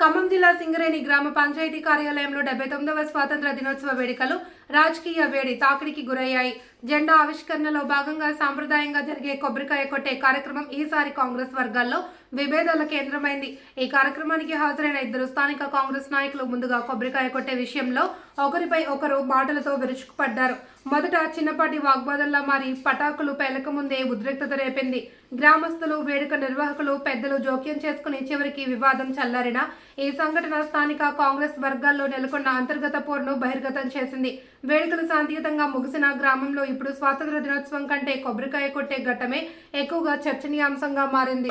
ఖమ్మం జిల్లా సింగరేణి గ్రామ పంచాయతీ కార్యాలయంలో డెబ్బై తొమ్మిదవ స్వాతంత్ర దినోత్సవ వేడుకలు రాజకీయ వేడి తాకిడికి గురయ్యాయి. జెండా ఆవిష్కరణలో భాగంగా సాంప్రదాయంగా జరిగే కొబ్బరికాయ కొట్టే కార్యక్రమం ఈసారి కాంగ్రెస్ వర్గాల్లో విభేదాల కేంద్రమైంది. ఈ కార్యక్రమానికి హాజరైన ఇద్దరు స్థానిక కాంగ్రెస్ నాయకులు ముందుగా కొబ్బరికాయ కొట్టే విషయంలో ఒకరిపై ఒకరు మాటలతో విరుచుకుపడ్డారు. మొదట చిన్నపాటి వాగ్వాదంలా మారి పటాకులు పేలకముందే ఉద్రిక్తత రేపింది. గ్రామస్తులు వేడుక నిర్వాహకులు పెద్దలు జోక్యం చేసుకుని చివరికి వివాదం చల్లారిన ఈ సంఘటన స్థానిక కాంగ్రెస్ వర్గాల్లో నెలకొన్న అంతర్గత పోరును బహిర్గతం చేసింది. వేడుకలు శాంతియుతంగా ముగిసిన గ్రామంలో ఇప్పుడు స్వాతంత్ర దినోత్సవం కంటే కొబ్బరికాయ కొట్టే ఘట్టమే ఎక్కువగా చర్చనీయాంశంగా మారింది.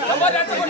చెప్పండి.